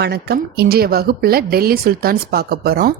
வணக்கம். இன்றைய வகுப்பில் டெல்லி சுல்தான்ஸ் பார்க்க போகிறோம்.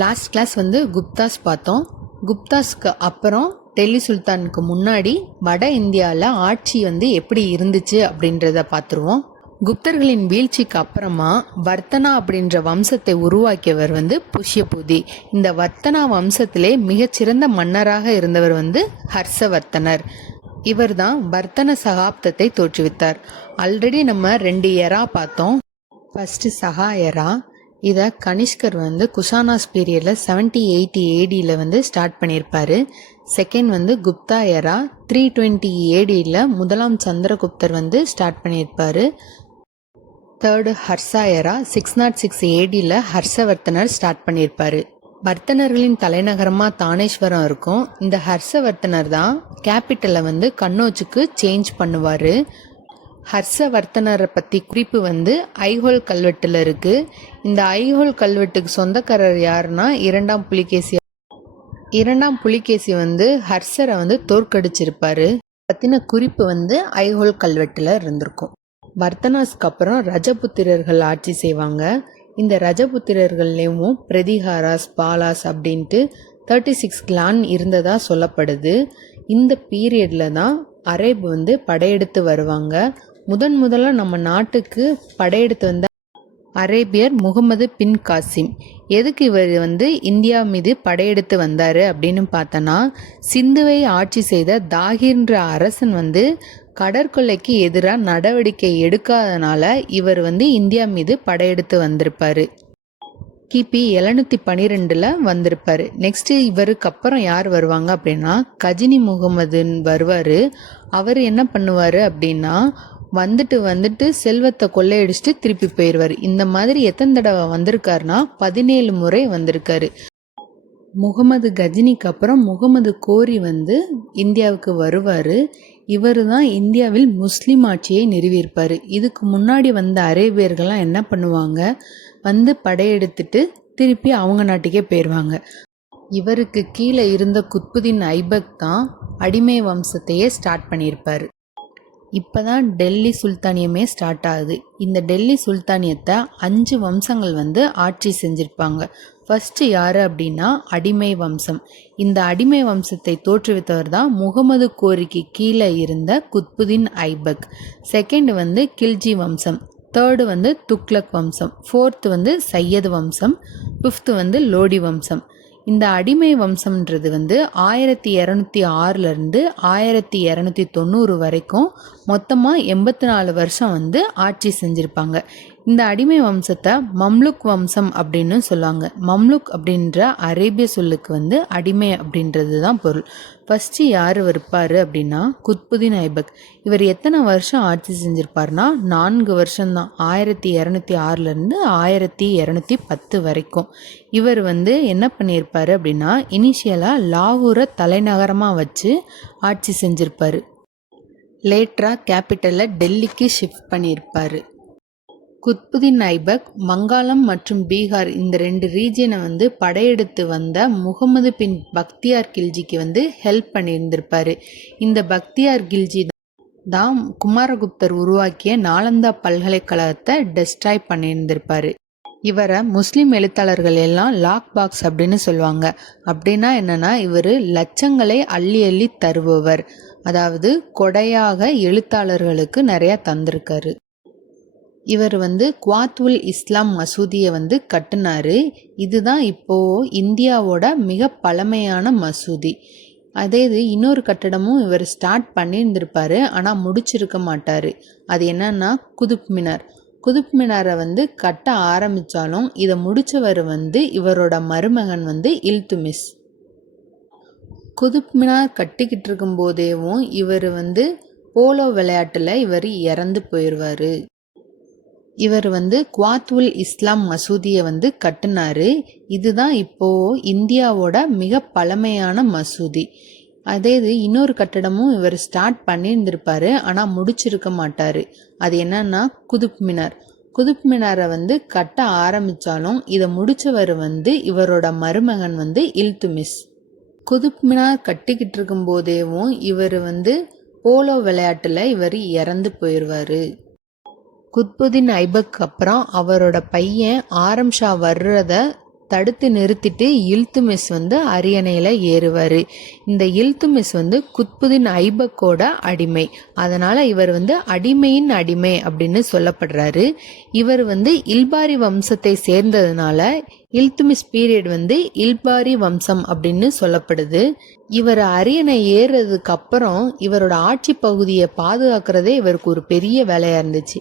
லாஸ்ட் கிளாஸ் குப்தாஸ் பார்த்தோம். குப்தாஸ்க்கு அப்புறம் டெல்லி சுல்தானுக்கு முன்னாடி வட இந்தியாவில் ஆட்சி எப்படி இருந்துச்சு அப்படின்றத பார்த்துருவோம். வீழ்ச்சிக்கு அப்புறமா வர்த்தனா அப்படின்ற வம்சத்தை உருவாக்கியவர் புஷ்யபூதி. இந்த வர்த்தனா வம்சத்திலே மிகச்சிறந்த மன்னராக இருந்தவர் ஹர்ஷவர்த்தனர். இவர் தான் வர்த்தன சகாப்தத்தை தோற்றுவித்தார். ஆல்ரெடி நம்ம 2 எரா பார்த்தோம். ஃபஸ்ட்டு சகா எரா. இதை கனிஷ்கர் குஷானாஸ் பீரியடில் 780 ADயில் ஸ்டார்ட் பண்ணியிருப்பார். செகண்ட் குப்தா எரா 320 ADயில் முதலாம் சந்திரகுப்தர் ஸ்டார்ட் பண்ணியிருப்பார். தேர்டு ஹர்ஷா எரா 606 ADயில் ஹர்ஷவர்த்தனர் ஸ்டார்ட் பண்ணியிருப்பார். வர்த்தனர்களின் தலைநகரமாக தானேஸ்வரம் இருக்கும். இந்த ஹர்ஷவர்த்தனர் தான் கேபிட்டலை கன்னோஜுக்கு சேஞ்ச் பண்ணுவார். ஹர்ஷவர்த்தனரை பற்றி குறிப்பு ஐஹோல் கல்வெட்டில் இருக்குது. இந்த ஐஹோல் கல்வெட்டுக்கு சொந்தக்காரர் யாருன்னா இரண்டாம் புலிகேசி. இரண்டாம் புலிகேசி ஹர்ஷரை தோற்கடிச்சிருப்பாரு. பற்றின குறிப்பு ஐஹோல் கல்வெட்டில் இருந்திருக்கும். வர்த்தனாஸ்க்கு அப்புறம் ரஜபுத்திரர்கள் ஆட்சி செய்வாங்க. இந்த ரஜபுத்திரர்கள்லேயும் பிரதிஹாராஸ், பாலாஸ் அப்படின்ட்டு 36 கிளான் இருந்ததாக சொல்லப்படுது. இந்த பீரியடில் தான் அரேப் படையெடுத்து வருவாங்க. முதல்ல நம்ம நாட்டுக்கு படையெடுத்து வந்த அரேபியர் முகமது பின் காசிம். எதுக்கு இவர் இந்தியா மீது படையெடுத்து வந்தார் அப்படின்னு பார்த்தோன்னா, சிந்துவை ஆட்சி செய்த தாகிர்ன்ற அரசன் கடற்கொள்ளைக்கு எதிராக நடவடிக்கை எடுக்காதனால இவர் இந்தியா மீது படையெடுத்து வந்திருப்பார். கிபி 712 வந்திருப்பார். நெக்ஸ்ட்டு இவருக்கு அப்புறம் யார் வருவாங்க அப்படின்னா கஜினி முகமதுன்னு வருவார். அவர் என்ன பண்ணுவார் அப்படின்னா வந்துட்டு செல்வத்தை கொள்ளையடிச்சிட்டு திருப்பி போயிடுவார். இந்த மாதிரி எத்தனை தடவை வந்திருக்காருனா 17 முறை வந்திருக்காரு. முகமது கஜினிக்கு அப்புறம் முகமது கோரி இந்தியாவுக்கு வருவார். இவர் தான் இந்தியாவில் முஸ்லீம் ஆட்சியை நிறுவியிருப்பார். இதுக்கு முன்னாடி வந்த அரேபியர்கள்லாம் என்ன பண்ணுவாங்க, படையெடுத்துட்டு திருப்பி அவங்க நாட்டுக்கே போயிடுவாங்க. இவருக்கு கீழே இருந்த குத்புதீன் ஐபக் தான் அடிமை வம்சத்தையே ஸ்டார்ட் பண்ணியிருப்பார். இப்போ தான் டெல்லி சுல்தானியமே ஸ்டார்ட் ஆகுது. இந்த டெல்லி சுல்தானியத்தை 5 வம்சங்கள் ஆட்சி செஞ்சுருப்பாங்க. ஃபஸ்ட்டு யார் அப்படின்னா அடிமை வம்சம். இந்த அடிமை வம்சத்தை தோற்றுவித்தவர் தான் முகமது கோரிக்கு கீழே இருந்த குத்புதீன் ஐபக். செகண்ட் கில்ஜி வம்சம். தேர்டு துக்ளக் வம்சம். ஃபோர்த்து சையது வம்சம். ஃபிஃப்த்து லோடி வம்சம். இந்த அடிமை வம்சம்ன்றது 1206 1290 வரைக்கும் மொத்தமாக 84 வருஷம் ஆட்சி செஞ்சுருப்பாங்க. இந்த அடிமை வம்சத்தை மம்லுக் வம்சம் அப்படின்னு சொல்லுவாங்க. மம்லுக் அப்படின்ற அரேபிய சொல்லுக்கு அடிமை அப்படின்றது தான் பொருள். ஃபஸ்ட்டு யார் இருப்பார் அப்படின்னா குத்புதீன் ஐபக். இவர் எத்தனை வருஷம் ஆட்சி செஞ்சுருப்பார்னா 4 வருஷம்தான். 1206 1210 வரைக்கும். இவர் என்ன பண்ணியிருப்பார் அப்படின்னா இனிஷியலாக லாகூரை தலைநகரமாக வச்சு ஆட்சி செஞ்சுருப்பார். லேட்டராக கேபிட்டலை டெல்லிக்கு ஷிஃப்ட் பண்ணியிருப்பார். குத்புதீன் ஐபக் வங்காளம் மற்றும் பீகார் இந்த 2 ரீஜியனை படையெடுத்து வந்த முகமது பின் பக்தியார் கில்ஜிக்கு ஹெல்ப் பண்ணியிருந்திருப்பார். இந்த பக்தியார் கில்ஜி தான் குமாரகுப்தர் உருவாக்கிய நாலந்தா பல்கலைக்கழகத்தை டெஸ்ட்ராய் பண்ணியிருந்திருப்பார். இவரை முஸ்லீம் எழுத்தாளர்கள் எல்லாம் லாக் பாக்ஸ் அப்படின்னு சொல்லுவாங்க. அப்படின்னா என்னன்னா, இவர் லட்சங்களை அள்ளி அள்ளி தருபவர். அதாவது கொடையாக எழுத்தாளர்களுக்கு நிறையா தந்திருக்காரு. இவர் குவாத்வுல் இஸ்லாம் மசூதியை கட்டினார். இதுதான் இப்போது இந்தியாவோட மிக பழமையான மசூதி. அதே இது இன்னொரு கட்டடமும் இவர் ஸ்டார்ட் பண்ணியிருந்திருப்பார், ஆனால் முடிச்சிருக்க மாட்டார். அது என்னன்னா குதுப் மினார். குதுப் மினாரை கட்ட ஆரம்பித்தாலும் இதை முடித்தவர் இவரோட மருமகன் இல்துமிஸ். குதுப் மினார் கட்டிக்கிட்டு இருக்கும்போதேவும் இவர் போலோ விளையாட்டில் இவர் இறந்து போயிடுவார். இவர் குவாத்வுல் இஸ்லாம் மசூதியை கட்டினார். இதுதான் இப்போது இந்தியாவோட மிக பழமையான மசூதி. அதே இது இன்னொரு கட்டடமும் இவர் ஸ்டார்ட் பண்ணியிருந்திருப்பார், ஆனால் முடிச்சிருக்க மாட்டார். அது என்னன்னா குதுப் மினார். குதுப் மினாரை கட்ட ஆரம்பித்தாலும் இதை முடித்தவர் இவரோட மருமகன் இல்துமிஸ். குதுப் மினார் கட்டிக்கிட்டு இருக்கும்போதேவும் இவர் போலோ விளையாட்டில் இவர் இறந்து போயிடுவார். குத்புதீன் ஐபக் அப்புறம் அவரோட பையன் ஆரம் ஷா வர்றத தடுத்து நிறுத்திட்டு இல்துமிஸ் வந்து அரியணையில் ஏறுவார். இந்த இல்துமிஸ் வந்து குத்புதீன் ஐபக்கோட அடிமை. அதனால் இவர் வந்து அடிமையின் அடிமை அப்படின்னு சொல்லப்படுறாரு. இவர் வந்து இல்பாரி வம்சத்தை சேர்ந்ததுனால இல்துமிஸ் பீரியட் வந்து இல்பாரி வம்சம் அப்படின்னு சொல்லப்படுது. இவர் அரியணை ஏறுறதுக்கு அப்புறம் இவரோட ஆட்சி பகுதியை பாதுகாக்கிறதே இவருக்கு ஒரு பெரிய வேலையாக இருந்துச்சு.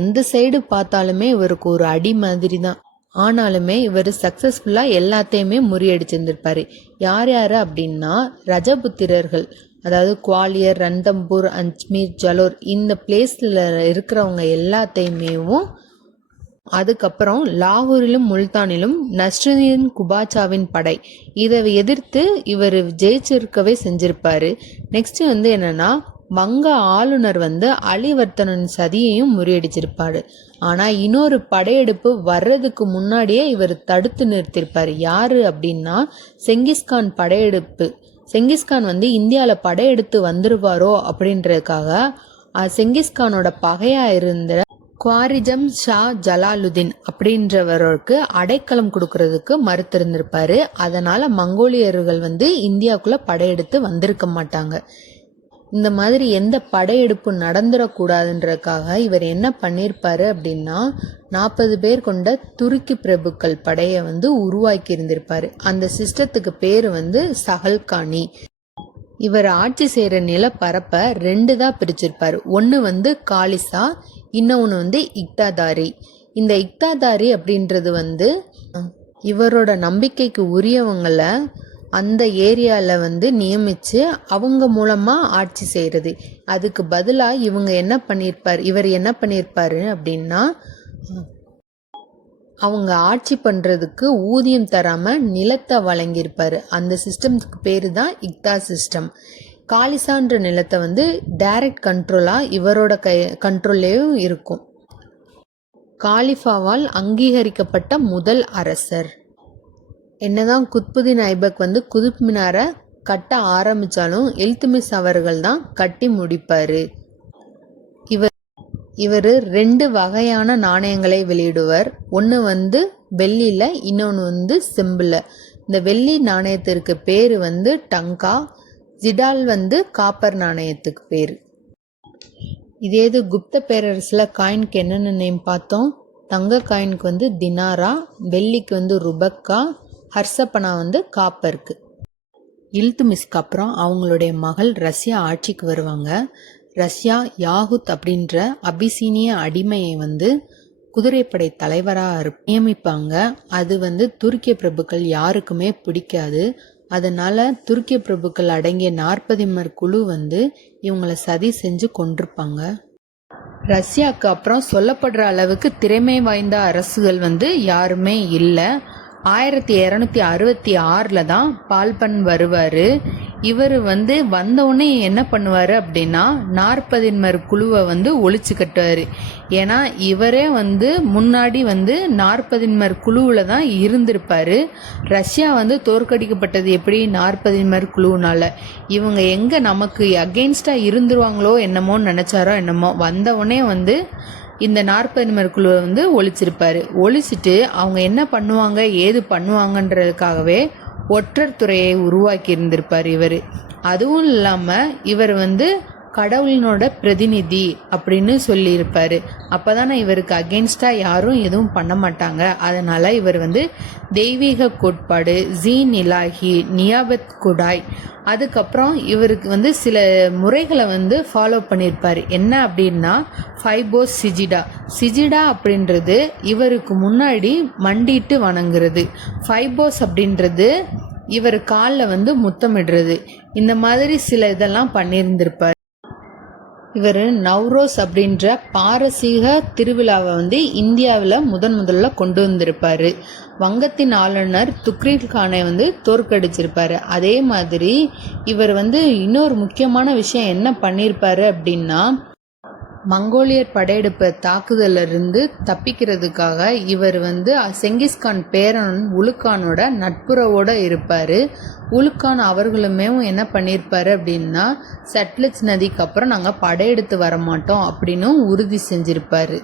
எந்த சைடு பார்த்தாலுமே இவருக்கு ஒரு அடி மாதிரி தான். ஆனாலுமே இவர் சக்ஸஸ்ஃபுல்லாக எல்லாத்தையுமே முறியடிச்சிருந்திருப்பாரு. யார் யார் அப்படின்னா ரஜபுத்திரர்கள், அதாவது குவாலியர், ரந்தம்பூர், அஜ்மீர், ஜலோர் இந்த பிளேஸில் இருக்கிறவங்க எல்லாத்தையுமேவும், அதுக்கப்புறம் லாகூரிலும் முல்தானிலும் நஸ்ருதீன் குபாச்சாவின் படை இதை எதிர்த்து இவர் ஜெயிச்சிருக்கவே செஞ்சிருப்பாரு. நெக்ஸ்ட் வந்து என்னன்னா வங்க ஆளுநர் வந்து அலிவர்த்தனின் சதியையும் முறியடிச்சிருப்பாரு. ஆனால் இன்னொரு படையெடுப்பு வர்றதுக்கு முன்னாடியே இவர் தடுத்து நிறுத்திருப்பார். யாரு அப்படின்னா செங்கிஸ்கான் படையெடுப்பு. செங்கிஸ்கான் வந்து இந்தியாவில் படையெடுத்து வந்துருவாரோ அப்படின்றதுக்காக செங்கிஸ்கானோட பகையாக இருந்த குவாரிஜம் ஷா ஜலாலுதீன் அப்படின்றவருக்கு அடைக்கலம் கொடுக்கறதுக்கு மறுத்திருந்திருப்பாரு. அதனால மங்கோலியர்கள் வந்து இந்தியாவுக்குள்ள படையெடுத்து வந்திருக்க மாட்டாங்க. இந்த மாதிரி எந்த படையெடுப்பு நடந்துடக்கூடாதுன்றதுக்காக இவர் என்ன பண்ணியிருப்பாரு அப்படின்னா 40 பேர் கொண்ட துருக்கி பிரபுக்கள் படையை வந்து உருவாக்கி இருந்திருப்பாரு. அந்த சிஸ்டத்துக்கு பேர் வந்து சஹல்கானி. இவர் ஆட்சி செய்கிற நிலப்பரப்பை 2 தான் பிரிச்சிருப்பாரு. ஒன்று வந்து காலிசா, இன்னொன்று வந்து இக்தாதாரி. இந்த இக்தாதாரி அப்படின்றது வந்து இவரோட நம்பிக்கைக்கு உரியவங்களை அந்த ஏரியாவில் வந்து நியமித்து அவங்க மூலமாக ஆட்சி செய்கிறது. அதுக்கு பதிலாக இவர் என்ன பண்ணியிருப்பாரு அப்படின்னா அவங்க ஆட்சி பண்ணுறதுக்கு ஊதியம் தராமல் நிலத்தை வழங்கியிருப்பார். அந்த சிஸ்டம்க்கு பேர் தான் இக்தா சிஸ்டம். காலிசான்ற நிலத்தை வந்து டைரக்ட் கண்ட்ரோலாக இவரோட கண்ட்ரோல்லையும் இருக்கும். காலிஃபாவால் அங்கீகரிக்கப்பட்ட முதல் அரசர். என்னதான் குத்புதீன் ஐபக் வந்து குதுப் மினாரை கட்ட ஆரம்பித்தாலும் இல்துமிஸ் அவர்கள் தான் கட்டி முடிப்பார். இவர் 2 வகையான நாணயங்களை வெளியிடுவார். ஒன்று வந்து வெள்ளியில், இன்னொன்று வந்து செம்பில். இந்த வெள்ளி நாணயத்திற்கு பேர் வந்து டங்கா, ஜிடால் வந்து காப்பர் நாணயத்துக்கு பேர். இதே இது குப்த பேரரசில் காயினுக்கு என்னென்ன நேம் பார்த்தோம். தங்க காயினுக்கு வந்து தினாரா, வெள்ளிக்கு வந்து ருபக்கா, ஹர்சப்பனா வந்து காப்பருக்கு. இல்துமிஸ்க்கு அப்புறம் அவங்களுடைய மகள் ரஷ்யா ஆட்சிக்கு வருவாங்க. ரஷ்யா யாகுத் அப்படின்ற அபிசீனிய அடிமையை வந்து குதிரைப்படை தலைவராக நியமிப்பாங்க. அது வந்து துருக்கிய பிரபுக்கள் யாருக்குமே பிடிக்காது. அதனால துருக்கிய பிரபுக்கள் அடங்கிய 40 குழு வந்து இவங்களை சதி செஞ்சு கொண்டிருப்பாங்க. ரஷ்யாவுக்கு அப்புறம் சொல்லப்படுற அளவுக்கு திறமை வாய்ந்த அரசுகள் வந்து யாருமே இல்லை. 1266 தான் பால்பன் வருவார். இவர் வந்து வந்தவுடனே என்ன பண்ணுவார் அப்படின்னா 40 குழுவை வந்து ஒழிச்சு கட்டுவார். ஏன்னா இவரே வந்து முன்னாடி வந்து 40 குழுவில் தான் இருந்திருப்பார். ரஷ்யா வந்து தோற்கடிக்கப்பட்டது எப்படி 40 குழுனால. இவங்க எங்கே நமக்கு அகெயின்ஸ்டாக இருந்துருவாங்களோ என்னமோன்னு நினச்சாரோ என்னமோ, வந்தவுடனே வந்து இந்த 40 குழுவை வந்து ஒழிச்சிருப்பாரு. ஒழிச்சிட்டு அவங்க என்ன பண்ணுவாங்க ஏது பண்ணுவாங்கன்றதுக்காகவே ஒற்றர் துறையை உருவாக்கி இருந்திருப்பார் இவர். அதுவும் இல்லாமல் இவர் வந்து கடவுளினோட பிரதிநிதி அப்படின்னு சொல்லியிருப்பாரு. அப்போதானே இவருக்கு அகெயின்ஸ்டாக யாரும் எதுவும் பண்ண மாட்டாங்க. அதனால் இவர் வந்து தெய்வீக கோட்பாடு, ஜீன் இலாஹி, நியாபத் குடாய், அதுக்கப்புறம் இவருக்கு வந்து சில முறைகளை வந்து ஃபாலோ பண்ணியிருப்பார். என்ன அப்படின்னா ஃபைபோஸ் சிஜிடா. சிஜிடா அப்படின்றது இவருக்கு முன்னாடி மண்டிட்டு வணங்குறது. ஃபைபோஸ் அப்படின்றது இவர் காலில் வந்து முத்தமிடுறது. இந்த மாதிரி சில இதெல்லாம் பண்ணியிருந்திருப்பார். இவர் நவ்ரோஸ் அப்படின்ற பாரசீக திருவிழாவை வந்து இந்தியாவில் முதல்ல கொண்டு வந்திருப்பார். வங்கத்தின் ஆளுநர் துக்ரில் கானை வந்து தோற்கடிச்சிருப்பார். அதே மாதிரி இவர் வந்து இன்னொரு முக்கியமான விஷயம் என்ன பண்ணியிருப்பாரு அப்படின்னா மங்கோலியர் படையெடுப்பு தாக்குதலிருந்து தப்பிக்கிறதுக்காக இவர் வந்து செங்கிஸ்கான் பேரன் உலுக்கானோட நட்புறவோடு இருப்பார். உலுக்கான் அவர்களுமே என்ன பண்ணியிருப்பார் அப்படின்னா, சட்லஜ் நதிக்கு அப்புறம் நாங்கள் படையெடுத்து வரமாட்டோம் அப்படின்னு உறுதி செஞ்சிருப்பார்.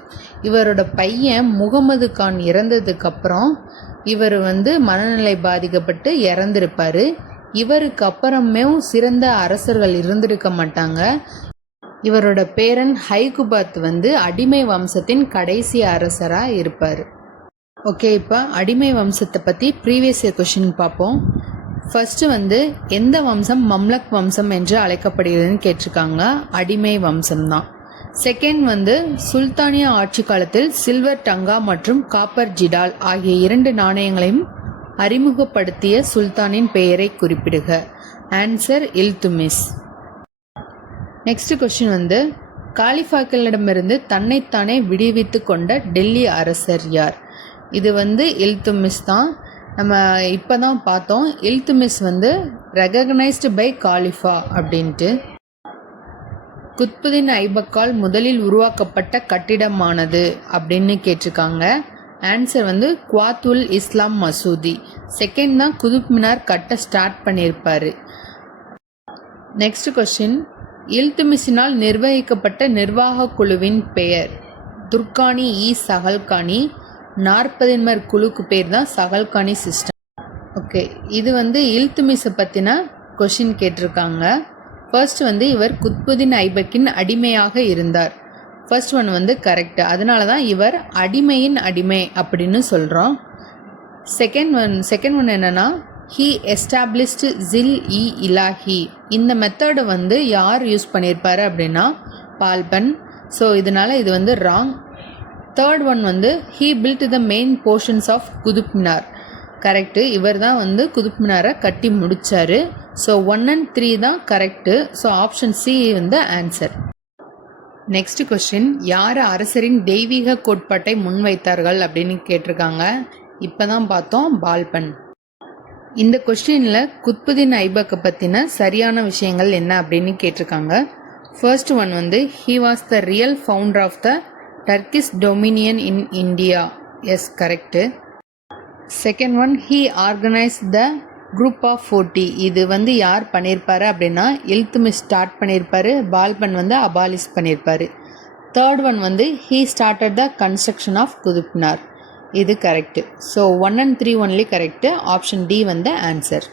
இவரோட பையன் முகமது கான் இறந்ததுக்கப்புறம் இவர் வந்து மனநிலை பாதிக்கப்பட்டு இறந்திருப்பார். இவருக்கு அப்புறமே சிறந்த அரசர்கள் இருந்திருக்க மாட்டாங்க. இவரோட பேரன் ஹைகுபாத் வந்து அடிமை வம்சத்தின் கடைசி அரசராக இருப்பார். ஓகே, இப்போ அடிமை வம்சத்தை பற்றி ப்ரீவியஸ் இயர் கொஷின் பார்ப்போம். ஃபர்ஸ்ட்டு வந்து எந்த வம்சம் மம்லக் வம்சம் என்று அழைக்கப்படுகிறதுன்னு கேட்டிருக்காங்க. அடிமை வம்சம்தான். செகண்ட் வந்து சுல்தானிய ஆட்சி காலத்தில் சில்வர் டங்கா மற்றும் காப்பர் ஜிடால் ஆகிய 2 நாணயங்களையும் அறிமுகப்படுத்திய சுல்தானின் பெயரை குறிப்பிடுக. ஆன்சர் இல்துமிஸ். நெக்ஸ்ட் கொஸ்டின் வந்து காலிஃபாக்களிடமிருந்து தன்னைத்தானே விடுவித்து கொண்ட டெல்லி அரசர் யார்? இது வந்து இல்துமிஸ் தான். நம்ம இப்போ தான் பார்த்தோம். இல்துமிஸ் வந்து ரெகக்னைஸ்டு பை காலிஃபா அப்படின்ட்டு. குத்புதீன் ஐபக்கால் முதலில் உருவாக்கப்பட்ட கட்டிடமானது அப்படின்னு கேட்டிருக்காங்க. ஆன்சர் வந்து குவாத்துல் இஸ்லாம் மசூதி. செகண்ட் தான் குதுப் மினார் கட்ட ஸ்டார்ட் பண்ணியிருப்பார். நெக்ஸ்ட் கொஸ்டின், இல்துமிஸினால் நிர்வகிக்கப்பட்ட நிர்வாக குழுவின் பெயர்? துர்கானி சகல்கானி. 40 குழுக்கு பேர் தான் சகல்கானி சிஸ்டம். ஓகே, இது வந்து இல்துமிஸை பற்றின கொஷின் கேட்டிருக்காங்க. ஃபர்ஸ்ட் வந்து இவர் குத்புதீன் ஐபக்கின் அடிமையாக இருந்தார். ஃபர்ஸ்ட் ஒன் வந்து கரெக்ட். அதனால தான் இவர் அடிமையின் அடிமை அப்படின்னு சொல்கிறோம். செகண்ட் ஒன் என்னென்னா, ஹீ எஸ்டாப்ளிஷ்டு இலாஹி. இந்த மெத்தடை வந்து யார் யூஸ் பண்ணியிருப்பாரு அப்படின்னா பால்பன். ஸோ இதனால் இது வந்து ராங். தேர்ட் ஒன் வந்து he build the main portions of Qutub Minar. Correct. இவர் தான் வந்து குதுப் மினாரை கட்டி முடித்தார். ஸோ 1 and 3 தான் கரெக்டு. ஸோ ஆப்ஷன் சி வந்து ஆன்சர். நெக்ஸ்ட் கொஸ்டின், யார் அரசரின் தெய்வீக கோட்பாட்டை முன்வைத்தார்கள் அப்படின்னு கேட்டிருக்காங்க. இப்போ தான் பார்த்தோம், பால்பன். இந்த கொஸ்டினில் குத்புதீன் ஐபக்கை பற்றின சரியான விஷயங்கள் என்ன அப்படின்னு கேட்டிருக்காங்க. ஃபர்ஸ்ட் ஒன் வந்து he was the real founder of the Turkish dominion in India. Yes, correct. Second one, he organise the group of 40. இது வந்து யார் பண்ணியிருப்பாரு அப்படின்னா இல்துமிஸ் ஸ்டார்ட் பண்ணியிருப்பாரு. பால்பன் வந்து அபாலிஷ் பண்ணியிருப்பாரு. தேர்ட் ஒன் வந்து he started the construction of Qutub Minar. இது correct. So 1 and 3 only correct. Option D வந்து ஆன்சர்.